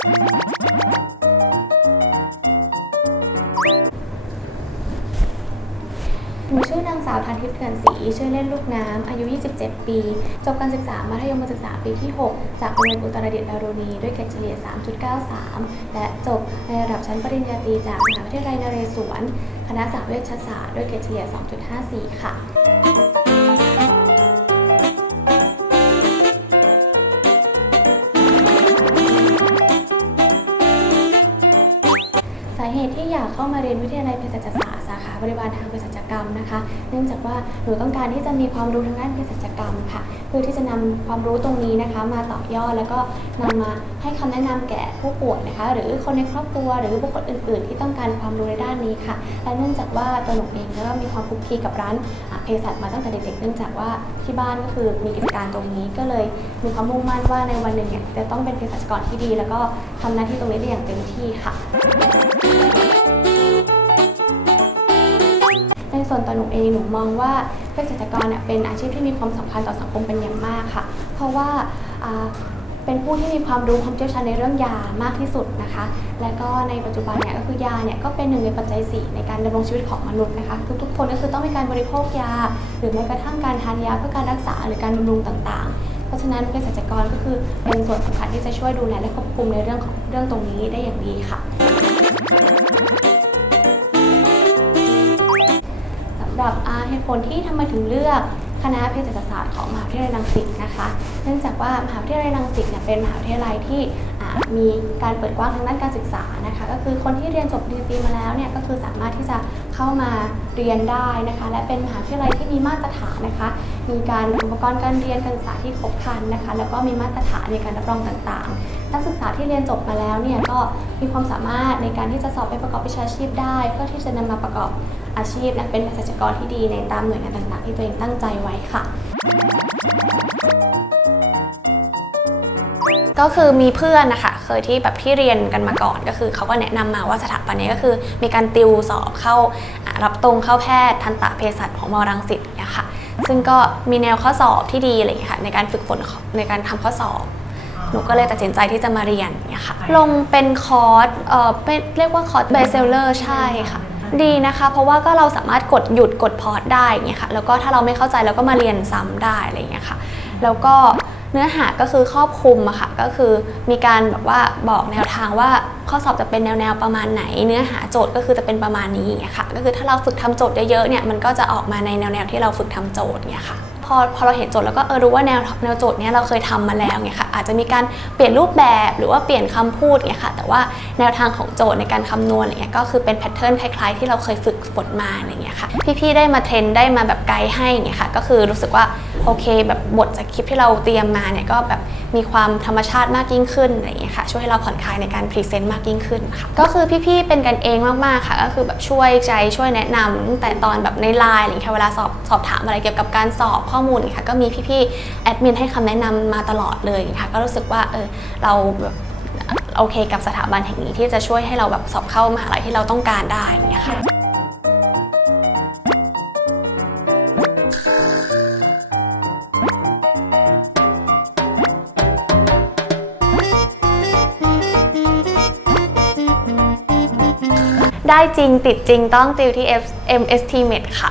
หนูชื่อนางสาวทันทิพย์เถื่อนศรีชื่อเล่นลูกน้ำ อายุ 27 ปี จบการศึกษามัธยมศึกษาปีที่ 6 จากโรงเรียนอุตรดิตถ์ดารุณี ด้วยเกรดเฉลี่ย 3.93 และจบในระดับชั้นปริญญาตรีจากมหาวิทยาลัยนเรศวร คณะสาเวชศาสตร์ด้วยเกรดเฉลี่ย 2.54 ค่ะ เหตุที่อยากเข้ามาเรียนวิทยาลัยเภสัชศาสตร์สาขาบริบาลทางเภสัชกรรมนะคะ เนื่องจากว่าหนูต้องการที่จะมีความรู้ทางด้านเภสัชกรรมค่ะ เพื่อที่จะนำความรู้ตรงนี้นะคะ มาต่อยอดแล้วก็นำมาให้คำแนะนำแก่ผู้ป่วยนะคะ หรือคนในครอบครัวหรือบุคคลอื่น ๆ ที่ต้องการความรู้ในด้านนี้ค่ะ และเนื่องจากว่าตัวหนูเองก็มีความคลุกคลีกับร้าน เภสัชมาตั้งแต่เด็กๆ เนื่องจากว่าที่บ้านก็คือมีกิจการตรงนี้ก็เลยมีความมุ่งมั่นว่าในวันหนึ่งเนี่ยจะต้องเป็นเภสัชกรที่ดี แล้วก็ทำหน้าที่ตรงนี้ได้อย่างเต็มที่ค่ะ ในส่วนตัวหนูเองหนูมองว่าเภสัชกรเนี่ยเป็นอาชีพที่มีความสำคัญต่อสังคมเป็นอย่างมากค่ะ เพราะว่า เป็นผู้ที่มีความรู้ความเชี่ยวชาญในเรื่องยามากที่สุดนะคะ และก็ในปัจจุบันเนี่ยก็คือยาเนี่ยก็เป็นหนึ่งในปัจจัยสี่ในการดำรงชีวิตของมนุษย์นะคะ ทุกๆคนก็คือต้องมีการบริโภคยา หรือแม้กระทั่งการทานยาเพื่อการรักษาหรือการบำรุงต่างๆ เพราะฉะนั้นเภสัชกรก็คือเป็นส่วนสำคัญที่จะช่วยดูแลและควบคุมในเรื่องของเรื่องตรงนี้ได้อย่างดีค่ะสำหรับอาเหตุผลที่ทำไมถึงเลือก คณะเภสัชศาสตร์ของมหาวิทยาลัยรังสิตนะคะ เนื่องจากว่ามหาวิทยาลัยรังสิตเนี่ยเป็นมหาวิทยาลัยที่มีการเปิดกว้างทางด้านการศึกษานะคะ ก็คือคนที่เรียนจบปริญญาตรีมาแล้วเนี่ยก็คือสามารถที่จะเข้ามาเรียนได้นะคะ และเป็นมหาวิทยาลัยที่มีมาตรฐานนะคะ มีการอุปกรณ์การเรียนการศึกษาที่ครบครันนะคะ แล้วก็มีมาตรฐานในการรับรองต่างๆ นักศึกษาที่เรียนจบมาแล้วเนี่ยก็มีความสามารถในการที่จะสอบไปประกอบวิชาชีพได้ เพื่อที่จะนำมาประกอบอาชีพและเป็นเภสัชกรที่ดีในตามหน่วยงานต่างๆ ที่ตัวเองตั้งใจไว้ค่ะ ก็คือมีเพื่อนนะคะเคยที่แบบที่เรียนกันมาก่อนก็คือเขาก็แนะนำมาว่าสถาบันนี้ก็คือ มีการติวสอบเข้ารับตรงเข้าแพทย์ทันตะเภสัชของมรังสิตเนี่ยค่ะซึ่งก็มีแนวข้อสอบที่ดีอะไรอย่างเงี้ยค่ะในการฝึกฝนในการทำข้อสอบ หนูก็เลยตัดสินใจที่จะมาเรียนเนี่ยค่ะ ลงเป็นคอร์สเอ่อเป็นเรียกว่าคอร์สเบสเซลเลอร์ใช่ค่ะ ดีนะคะ เพราะว่าก็เราสามารถกดหยุดกดพอสได้อย่างเงี้ยค่ะ แล้วก็ถ้าเราไม่เข้าใจเราก็มาเรียนซ้ำได้อะไรอย่างเงี้ยค่ะ แล้วก็เนื้อหาก็คือครอบคลุมอะค่ะ ก็คือมีการแบบว่าบอกแนวทางว่าข้อสอบจะเป็นแนวแนวๆประมาณไหน เนื้อหาโจทย์ก็คือจะเป็นประมาณนี้อย่างเงี้ยค่ะ ก็คือถ้าเราฝึกทำโจทย์เยอะๆเนี่ยมันก็จะออกมาในแนวแนวๆที่เราฝึกทำโจทย์เนี่ยค่ะพ อพอเราเห็นโจทย์แล้วก็เออรู้ว่าแนวแนวโจทย์เนี้ยเราเคยทำมาแล้วไงค่ะอาจจะมีการเปลี่ยนรูปแบบหรือว่าเปลี่ยนคำพูดไงค่ะแต่ว่าแนวทางของโจทย์ในการคำนวณอะไรเงี้ยก็คือเป็นแพทเทิร์นคล้ายๆ ที่เราเคยฝึกฝนมาอะไรเงี้ยค่ะพี่ๆได้มาเทรนได้มาแบบไกด์ให้อย่างเงี้ยค่ะก็คือรู้สึกว่าโอเคแบบบทจากคลิปที่เราเตรียมมาเนี่ยก็แบบมีความธรรมชาติมากยิ่งขึ้นอะไรเงี้ยค่ะช่วยให้เราผ่อนคลายในการพรีเซนต์มากยิ่งขึ้นค่ะก็คือพี่ๆเป็นกันเองมากๆค่ะ ก็คือแบบช่วยใจช่วยแนะนำแต่ตอนแบบในไลน์อะไรเงี้ยค่เวลาสอบสอบถามอะไรเกี่ยวกับการสอบข้อมูลเนี่ยค่ะก็มีพี่ๆแอดมินให้คำแนะนำมาตลอดเลยค่ะก็รู้สึกว่าเออเราแบบโอเคกับสถาบันแห่งนี้ที่จะช่วยให้เราแบบสอบเข้ามหาลัยที่เราต้องการได้อย่างเงี้ยค่ะได้จริงติดจริงต้องติวที่ MST Med ค่ะ